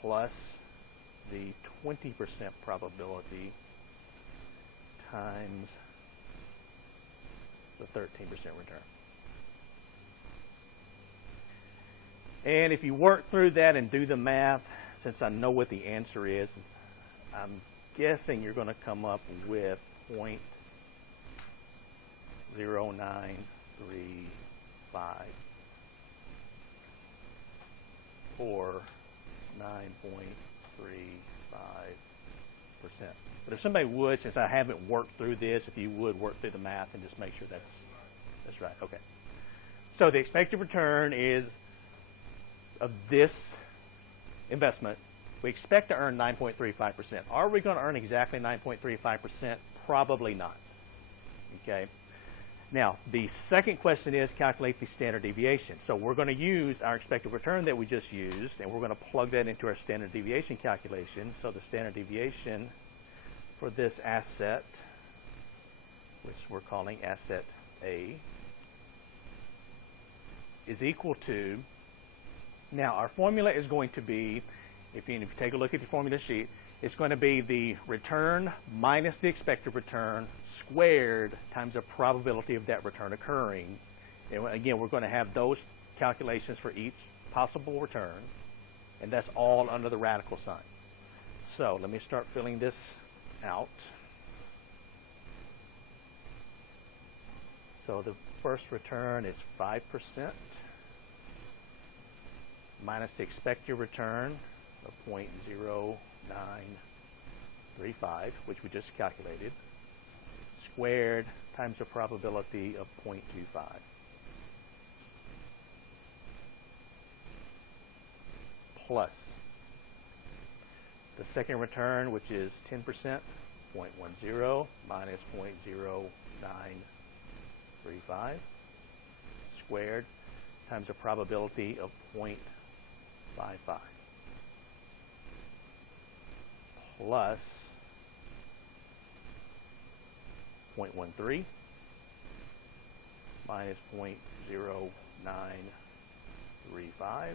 plus the 20% probability times the 13% return. And if you work through that and do the math, since I know what the answer is, I'm guessing you're going to come up with 0.0935 or 9.35%. But if somebody would, since I haven't worked through this, if you would work through the math and just make sure that's right. Okay. So the expected return is of this investment, we expect to earn 9.35%. Are we going to earn exactly 9.35%? Probably not. Okay. Now, the second question is calculate the standard deviation. So we're going to use our expected return that we just used, and we're going to plug that into our standard deviation calculation. So the standard deviation for this asset, which we're calling asset A, is equal to, now our formula is going to be, if you take a look at your formula sheet, It's going to be the return minus the expected return squared times the probability of that return occurring. And again, we're going to have those calculations for each possible return, and that's all under the radical sign. So let me start filling this out. So the first return is 5% minus the expected return of 0.0935, which we just calculated, squared times the probability of 0.25. Plus the second return, which is 10%, 0.10 minus 0.0935 squared times the probability of 0.55 plus 0.13 minus 0.0935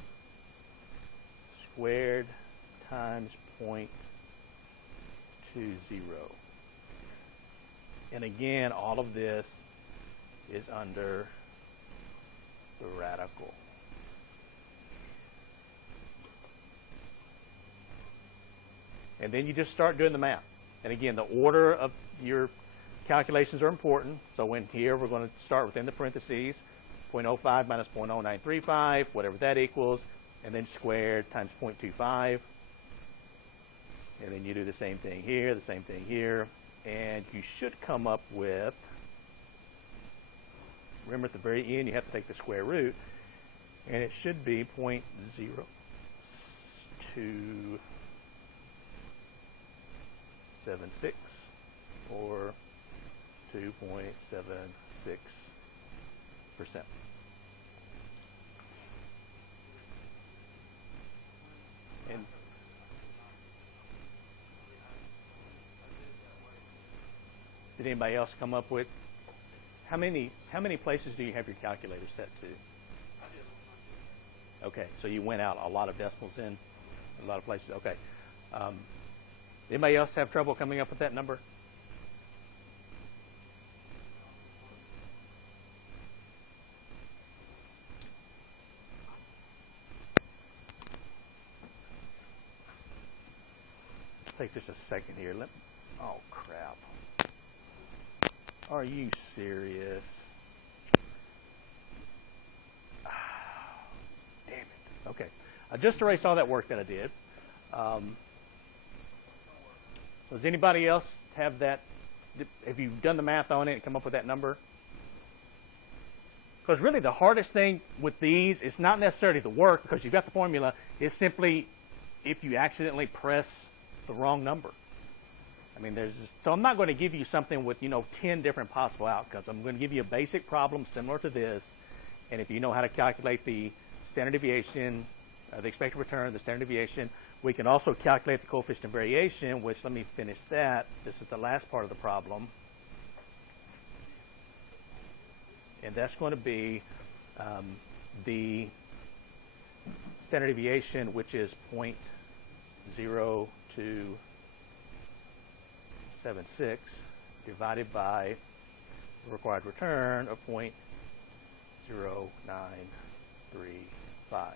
squared times 0.20. And again, all of this is under the radical. And then you just start doing the math. And again, the order of your calculations are important. So in here, we're going to start within the parentheses, 0.05 minus 0.0935, whatever that equals, and then squared times 0.25. And then you do the same thing here, the same thing here. And you should come up with, remember at the very end, you have to take the square root, and it should be 0.0276%. Or 2.76%. And did anybody else come up with how many places do you have your calculator set to? Okay, so you went out a lot of decimals in a lot of places. Okay. Anybody else have trouble coming up with that number? Take just a second here. Oh, crap. Are you serious? Damn it. Okay. I just erased all that work that I did. Does anybody else have that? Have you done the math on it and come up with that number? Because really the hardest thing with these is not necessarily the work, because you've got the formula. It's simply if you accidentally press the wrong number. I mean, so I'm not going to give you something with 10 different possible outcomes. I'm going to give you a basic problem similar to this, and if you know how to calculate the standard deviation, the expected return, the standard deviation, we can also calculate the coefficient of variation, which, let me finish that. This is the last part of the problem. And that's going to be the standard deviation, which is 0.0276 divided by the required return of 0.0935.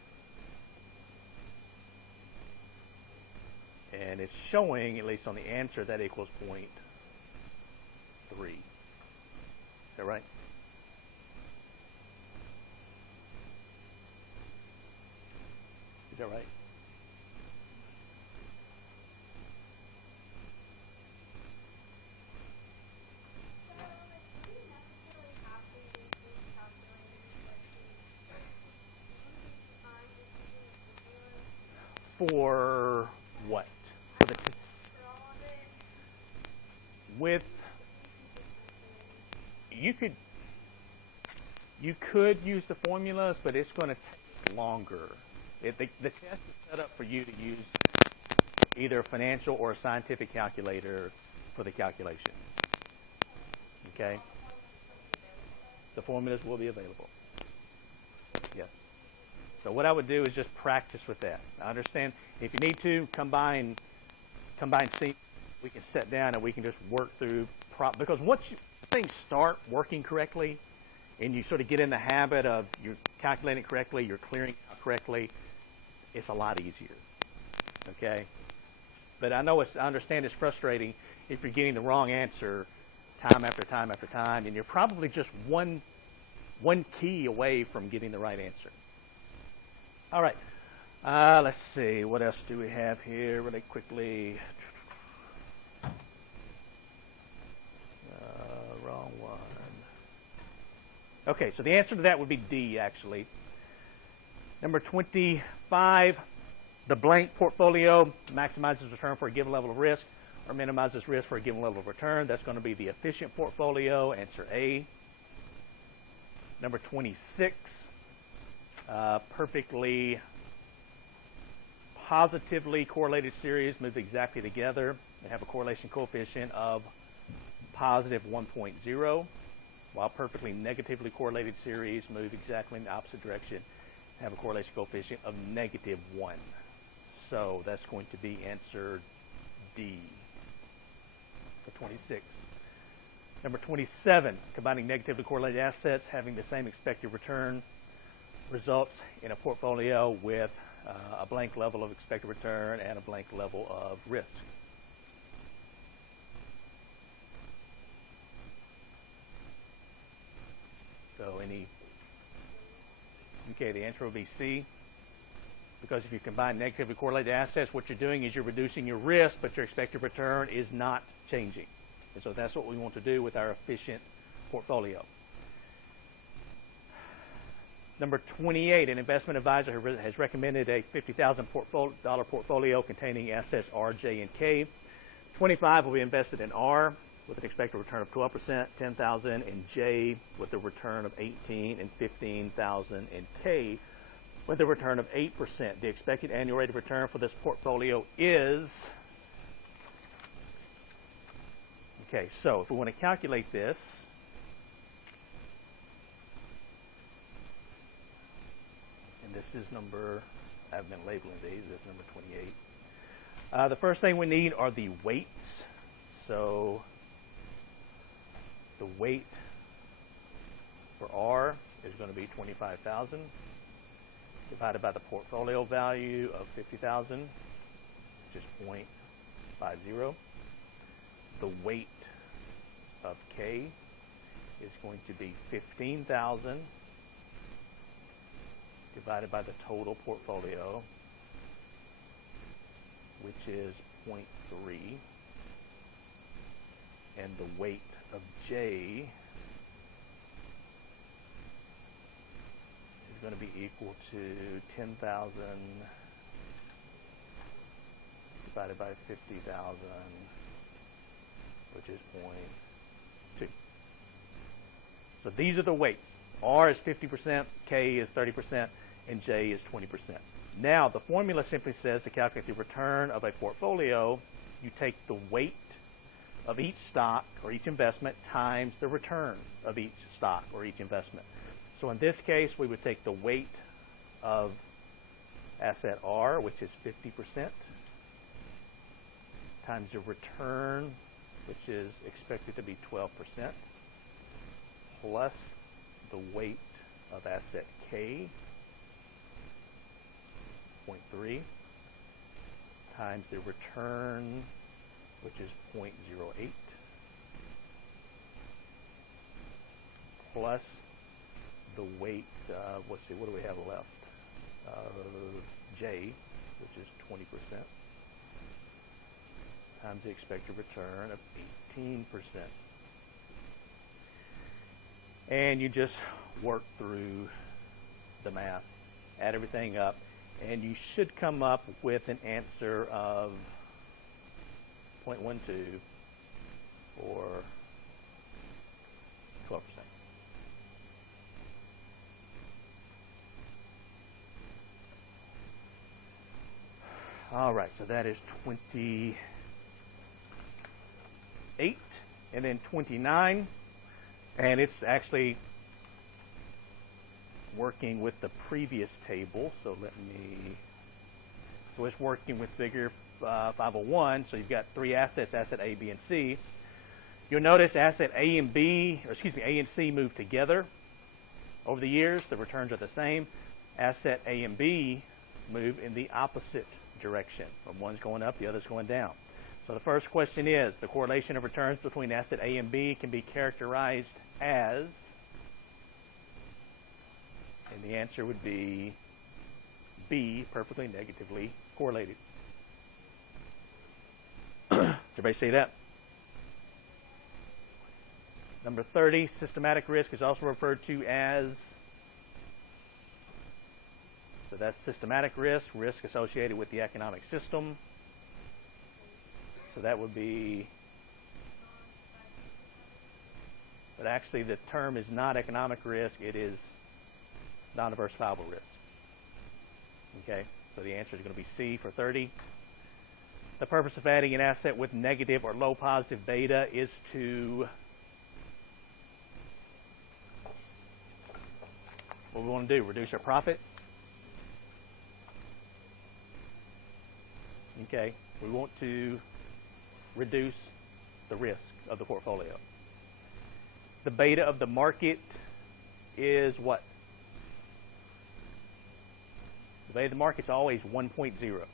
And it's showing, at least on the answer, that equals 0.3. Is that right? Is that right? For what? For the with you could use the formulas, but it's going to take longer. The test is set up for you to use either a financial or a scientific calculator for the calculation. Okay? The formulas will be available. Yes. So what I would do is just practice with that. I understand if you need to, come by and combined C, we can sit down and we can just work through because once things start working correctly, and you sort of get in the habit of you're calculating correctly, you're clearing out correctly, it's a lot easier. Okay? But I understand it's frustrating if you're getting the wrong answer time after time after time, and you're probably just one key away from getting the right answer. All right. Let's see. What else do we have here really quickly? Wrong one. Okay, so the answer to that would be D, actually. Number 25, the blank portfolio maximizes return for a given level of risk or minimizes risk for a given level of return. That's going to be the efficient portfolio, answer A. Number 26, perfectly positively correlated series move exactly together. They have a correlation coefficient of positive 1.0, while perfectly negatively correlated series move exactly in the opposite direction, have a correlation coefficient of negative 1. So that's going to be answer D for 26. Number 27, combining negatively correlated assets having the same expected return results in a portfolio with a blank level of expected return and a blank level of risk. So the answer will be C, because if you combine negatively correlated assets, what you're doing is you're reducing your risk, but your expected return is not changing. And so that's what we want to do with our efficient portfolio. Number 28, an investment advisor has recommended a $50,000 portfolio containing assets R, J, and K. 25 will be invested in R with an expected return of 12%, 10,000 in J with a return of 18, and 15,000 in K with a return of 8%. The expected annual rate of return for this portfolio is, okay, so if we want to calculate this, and this is number, I've been labeling these, this is number 28. The first thing we need are the weights. So the weight for R is going to be 25,000 divided by the portfolio value of 50,000, which is 0.50. The weight of K is going to be 15,000 divided by the total portfolio, which is 0.3. And the weight of J is going to be equal to 10,000 divided by 50,000, which is 0.2. So these are the weights. R is 50%, K is 30%, and J is 20%. Now, the formula simply says to calculate the return of a portfolio, you take the weight of each stock or each investment times the return of each stock or each investment. So in this case, we would take the weight of asset R, which is 50%, times the return, which is expected to be 12%, plus the weight of asset K, 0.3, times the return, which is 0.08, plus the weight, let's see, what do we have left? J, which is 20%, times the expected return of 18%. And you just work through the math, add everything up, and you should come up with an answer of 0.12 or 12%. All right, so that is 28, and then 29, and it's actually working with the previous table, so let me So it's working with figure 501. So you've got three assets, asset A, B, and C. You'll notice asset A and B, or excuse me, A and C move together over the years. The returns are the same. Asset A and B move in the opposite direction. From one's going up, the other's going down. So the first question is, the correlation of returns between asset A and B can be characterized as, and the answer would be B, perfectly negatively correlated. Did everybody see that? Number 30, systematic risk is also referred to as, so that's systematic risk, risk associated with the economic system. So that would be, but actually the term is not economic risk, it is non-diversifiable risk. Okay, so the answer is going to be C for 30. The purpose of adding an asset with negative or low positive beta is to, what we want to do, reduce our profit. Okay, we want to reduce the risk of the portfolio. The beta of the market is what? The beta of the market is always 1.0.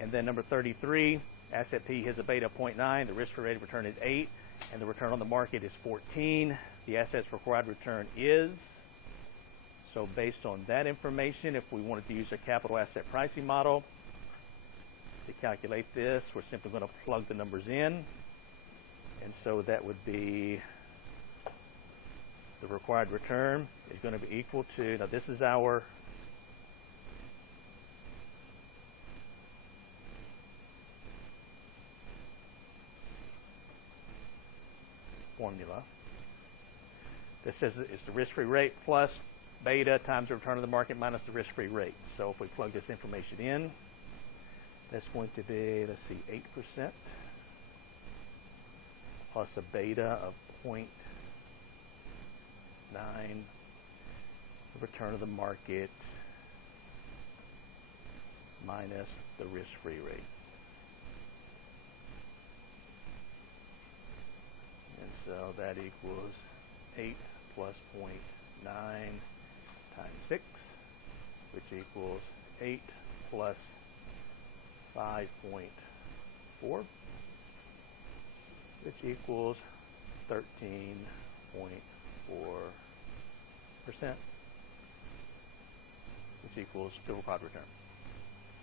And then number 33, asset P has a beta of 0.9, the risk-free rate of return is 8, and the return on the market is 14. The asset's required return is, so based on that information, if we wanted to use a capital asset pricing model to calculate this, we're simply going to plug the numbers in. And so that would be, the required return is going to be equal to, now this is our formula. This says it's the risk-free rate plus beta times the return of the market minus the risk-free rate. So if we plug this information in, that's going to be, let's see, 8% plus a beta of 0.9, the return of the market minus the risk-free rate. And so that equals 8 plus 0.9 times 6, which equals 8 plus 5.4, which equals 13.4%, which equals the required return.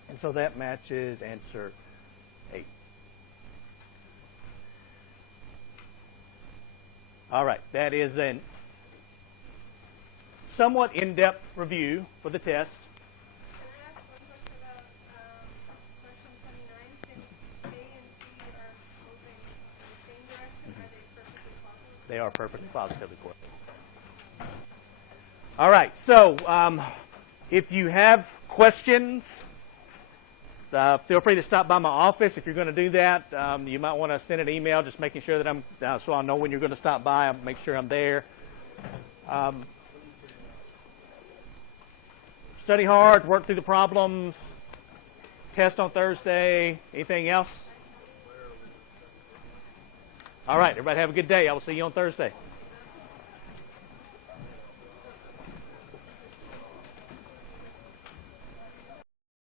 And so that matches answer 8. All right, that is a somewhat in-depth review for the test. Can I ask one question about question 29? Since A and C are moving in the same direction, are they perfectly positive? They are perfectly positively correlated. All right, so if you have questions, feel free to stop by my office. If you're going to do that, you might want to send an email just making sure that I'm, so I'll know when you're going to stop by. I'll make sure I'm there. Study hard, work through the problems, test on Thursday. Anything else? All right, everybody have a good day. I will see you on Thursday.